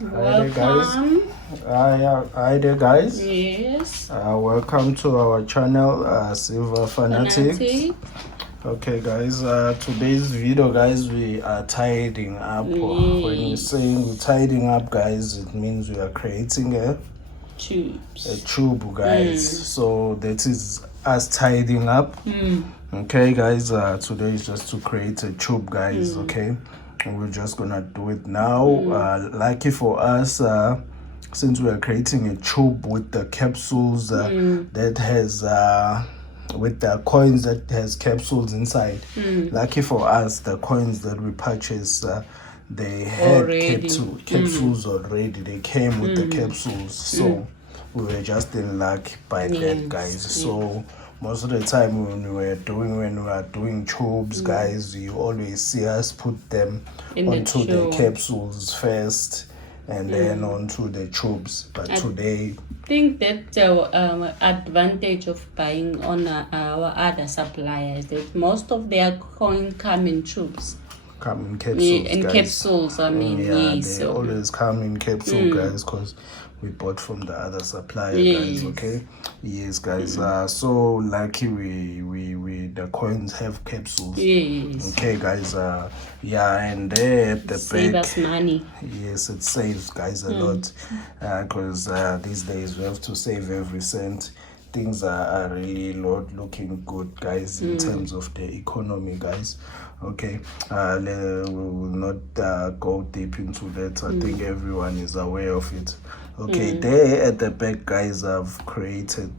Welcome. Hi there, guys. Yes. Welcome to our channel, Silver Fanatics. Okay, guys. Today's video, guys, we are tidying up. Yes. When you're saying we're tidying up, guys, it means we are creating a tube, guys. So that is us tidying up. Okay, guys. Today is just to create a tube, guys. Okay. And we're just gonna do it now. Lucky for us, since we are creating a tube with the capsules that has with the coins that has capsules inside. Lucky for us, the coins that we purchased, they had capsules already. They came with the capsules, so we were just in luck by that, guys. So most of the time when we are doing tubes, guys, you always see us put them onto the capsules first and then onto the tubes. But today, I think that the advantage of buying on our other suppliers that most of their coins come in tubes. Come in capsules, in guys. Capsules, I mean, yes. They always come in capsule, guys, because we bought from the other supplier, guys. Okay, yes, guys. So lucky we the coins have capsules. Yes. Okay, guys. And there at the save back, us money. Yes, it saves, guys, a lot, because these days we have to save every cent. Things are really looking good, guys, in terms of the economy, guys. Okay, we will not go deep into that. I think everyone is aware of it. Okay, there at the back, guys, I've created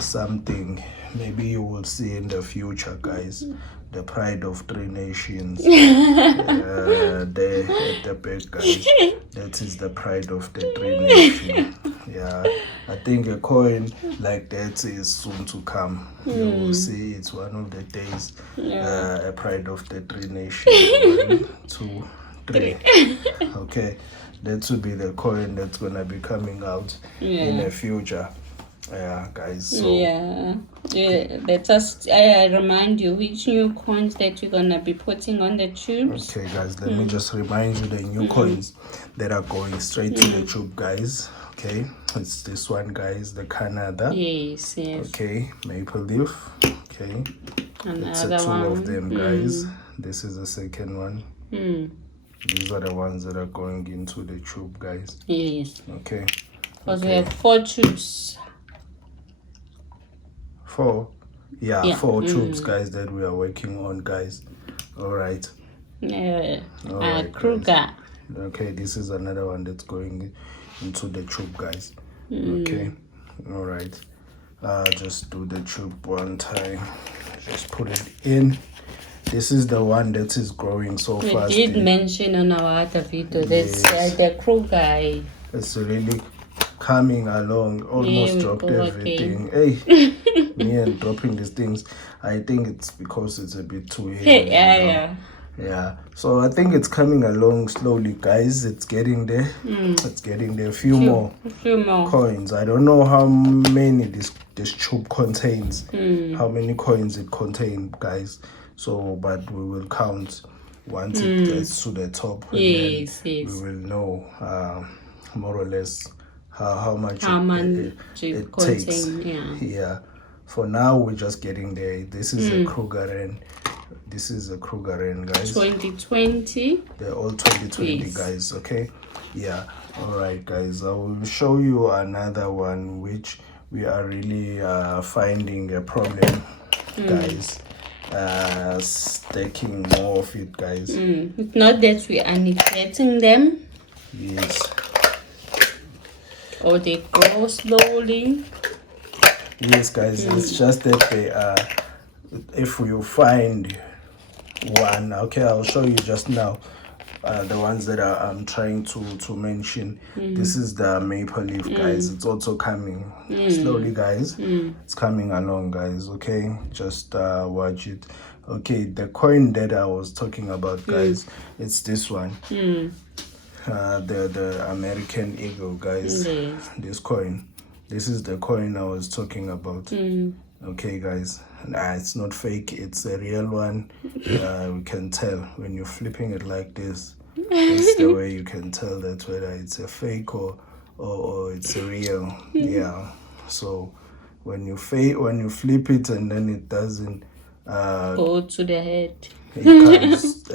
something maybe you will see in the future, guys. The pride of 3 nations. There at the back, guys. That is the pride of the 3 nations. Yeah, I think a coin like that is soon to come. You will see it's one of the days. A pride of the 3 nations. 1, 2, 3. Okay, that will be the coin that's gonna be coming out in the future. Yeah, guys. So let us remind you which new coins that you're gonna be putting on the tubes. Okay, guys, let me just remind you the new coins that are going straight to the tube, guys. Okay, it's this one, guys, the Canada. Yes. Okay, maple leaf. Okay, it's Another 2 one of them, guys. This is the second one. These are the ones that are going into the tube, guys. Yes. Okay, because we have 4 tubes. 4? Yeah, 4 tubes, guys, that we are working on, guys. All right. All right, Kruger. Okay, this is another one that's going into the tube, guys. Okay, all right. Just do the tube one time. Just put it in. This is the one that is growing so fast. We did mention on our other video that the Kruger. It's really coming along. Almost dropped everything. Hey, me and dropping these things. I think it's because it's a bit too heavy. Yeah, so I think it's coming along slowly, guys. It's getting there. It's getting there. A few more coins. I don't know how many this tube contains. How many coins it contains, guys. So, but we will count once it gets to the top. And we will know more or less how much it takes. Yeah. For now, we're just getting there. This is a Kruger. This is a Kruger, guys. 2020. They're all 2020, guys. Okay. Yeah. All right, guys. I will show you another one which we are really finding a problem, guys. Stacking more of it, guys. It's not that we are neglecting them. Yes. Or they grow slowly. Yes, guys. It's just that they are. If you find one, okay, I'll show you just now. The ones that I'm trying to mention. This is the maple leaf, guys. It's also coming slowly, guys. It's coming along, guys. Okay, just watch it. Okay, the coin that I was talking about, guys, it's this one. The American Eagle, guys. This coin. This is the coin I was talking about. Okay, guys. It's not fake, it's a real one. We can tell when you're flipping it like this. That's the way you can tell that whether it's a fake or it's a real. Yeah. So when you flip it and then it doesn't Go to the head. it comes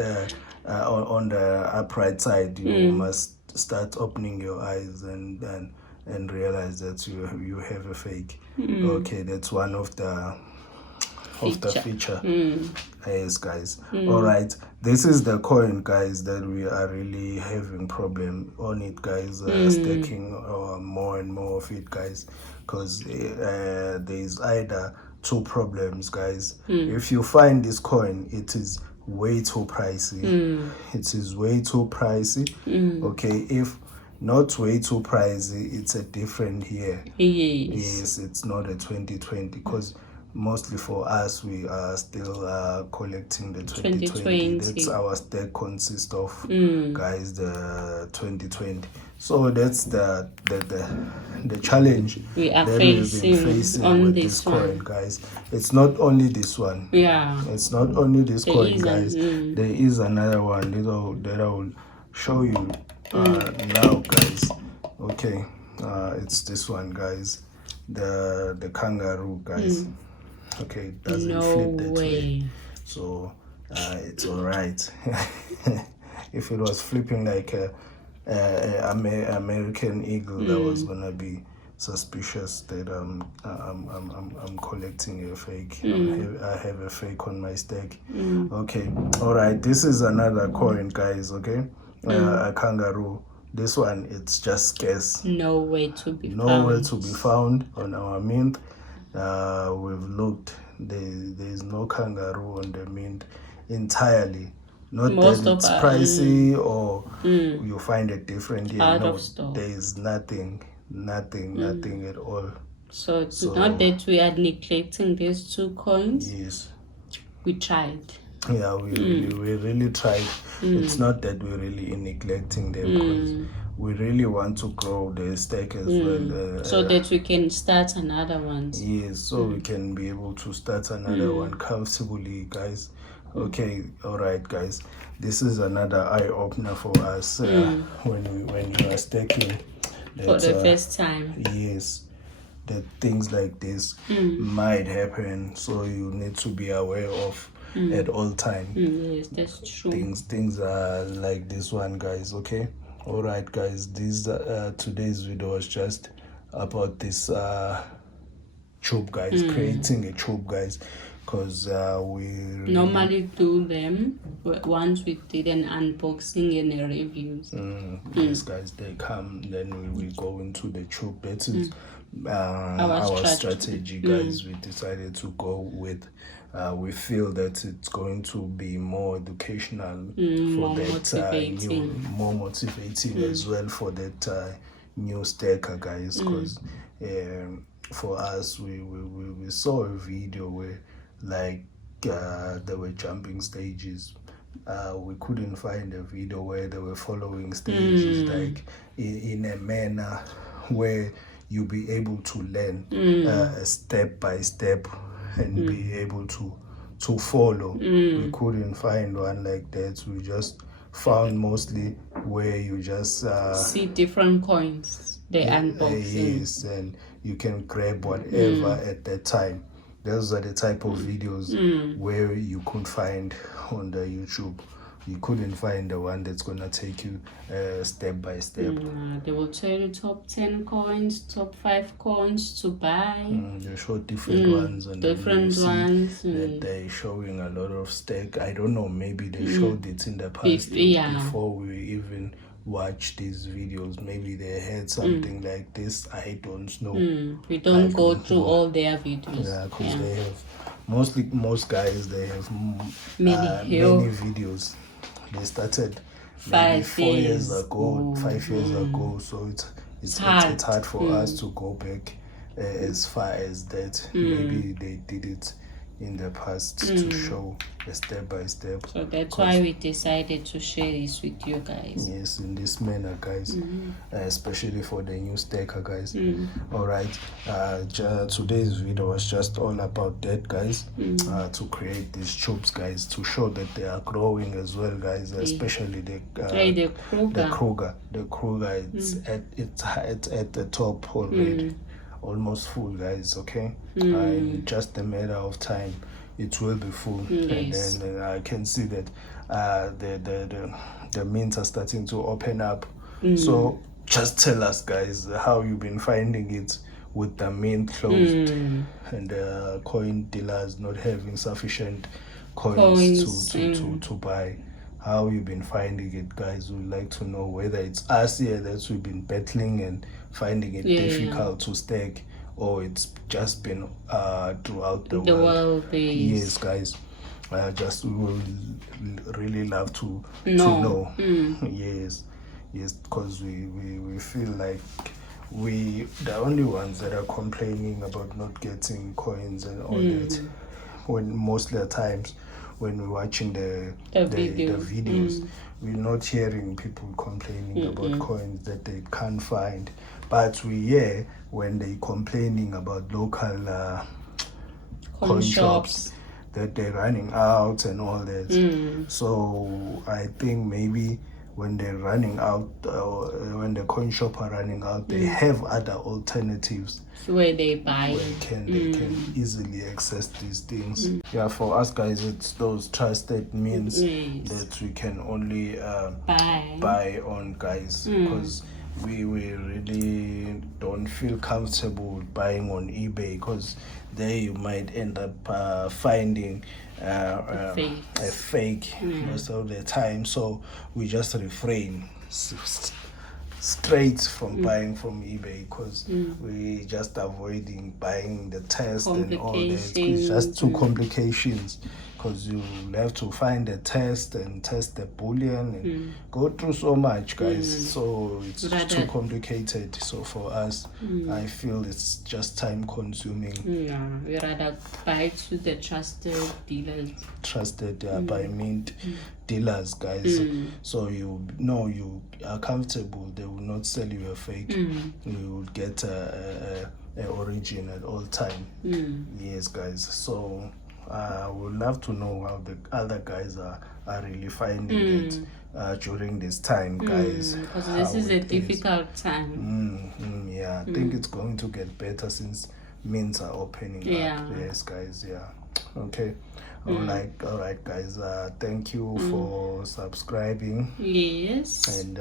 on the upright side, you must start opening your eyes and realize that you have a fake. Okay, that's one of the feature. Yes, guys. All right, this is the coin, guys, that we are really having problem on it, guys. Stacking more and more of it, guys, because there is either two problems, guys. If you find this coin, it is way too pricey. It is way too pricey. Okay, if not way too pricey, it's a different year. Yes, it's not a 2020, because mostly for us, we are still collecting the 2020. That's our stack consists of, guys, the 2020. So that's the challenge we are that facing we've been facing on with this coin, guys. It's not only this one. Yeah. It's not only this coin, guys. There is another one that I will show you now, guys. Okay, it's this one, guys. The kangaroo, guys. Okay, it doesn't flip that way. So it's all right. If it was flipping like a American eagle, that was gonna be suspicious that I'm collecting a fake. I have a fake on my stack. Okay, all right. This is another coin, guys. Okay, a kangaroo. This one, it's just scarce. Nowhere to be found on our mint. We've looked. There's no kangaroo on the mint entirely. Not that it's pricey or you find it different here. No, there is nothing at all. So it's not that we are neglecting these two coins. Yes, we tried. Yeah, we really tried. It's not that we're really neglecting them, because we really want to grow the stack as well. So that we can start another one. Yes, so we can be able to start another one comfortably, guys. Okay, all right, guys. This is another eye opener for us when you are stacking. For the first time. Yes, that things like this might happen, so you need to be aware of at all time. Yes, that's true. Things are like this one, guys. Okay, all right, guys. This today's video was just about this tube, guys. Creating a tube, guys, because we normally do them once we did an unboxing and a reviews. Yes, guys, they come, then we go into the tube. That is our strategy, guys. We decided to go with we feel that it's going to be more educational for that more motivating as well for that new stacker, guys, because for us we saw a video where like there were jumping stages. We couldn't find a video where they were following stages like in a manner where you'll be able to learn step by step and be able to follow. We couldn't find one like that. We just found mostly where you just see different coins, the unboxing. Yes, and you can grab whatever at that time. Those are the type of videos where you could find on the YouTube. You couldn't find the one that's gonna take you step by step. They will tell you top 10 coins, top 5 coins to buy. They show different ones, and different ones. That they're showing a lot of stack. I don't know, maybe they showed it in the past before we even watch these videos. Maybe they had something like this. I don't know. We don't go through all their videos. Yeah, because they have most guys, they have many videos. They started maybe 4 years ago, 5 years ago. So it's hard for us to go back as far as that. Maybe they did it in the past to show a step by step. So that's why we decided to share this with you guys. Yes, in this manner, guys, especially for the new staker, guys. All right, today's video was just all about that, guys, to create these tubes, guys, to show that they are growing as well, guys, especially the Kruger. It's at the top already. Almost full, guys. Okay, in just a matter of time it will be full. Yes. And then I can see that the mints are starting to open up. So just tell us, guys, how you've been finding it with the mint closed and the coin dealers not having sufficient coins to buy. How you been finding it, guys? We'd like to know whether it's us here that we've been battling and finding it difficult to stake, or it's just been throughout the world. Yes, guys. We will really love to know. Yes, because we feel like we the only ones that are complaining about not getting coins and all that. When most of the times when we're watching the videos, we're not hearing people complaining about coins that they can't find, but we hear when they complaining about local coin shops that they're running out and all that. So I think maybe when they're running out, when the coin shop are running out, they have other alternatives where they buy, where they can easily access these things. Yeah, for us, guys, it's those trusted means that we can only buy on, guys, because we really don't feel comfortable buying on eBay, because there you might end up finding a fake most of the time. So we just refrain straight from buying from eBay, because we just avoiding buying the test and all that. It's just too complications, because you have to find a test and test the bullion and go through so much, guys. So it's too complicated. So for us, I feel it's just time consuming. Yeah, we rather buy to the trusted dealers. By mint dealers, guys. So you know you are comfortable. They will not sell you a fake. You will get a origin at all time. Yes, guys. So I would love to know how the other guys are really finding it during this time, guys. Because this is a difficult time. Yeah, I think it's going to get better since mints are opening up. Yes, guys. Yeah. Okay. All right, guys. Thank you for subscribing. Yes. And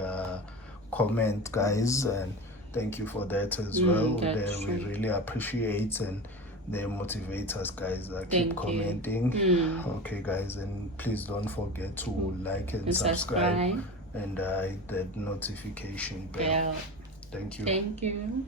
comment, guys, and thank you for that as well. We really appreciate, and they motivate us, guys. Keep commenting. Okay, guys, and please don't forget to like and subscribe and hit that notification bell. Thank you.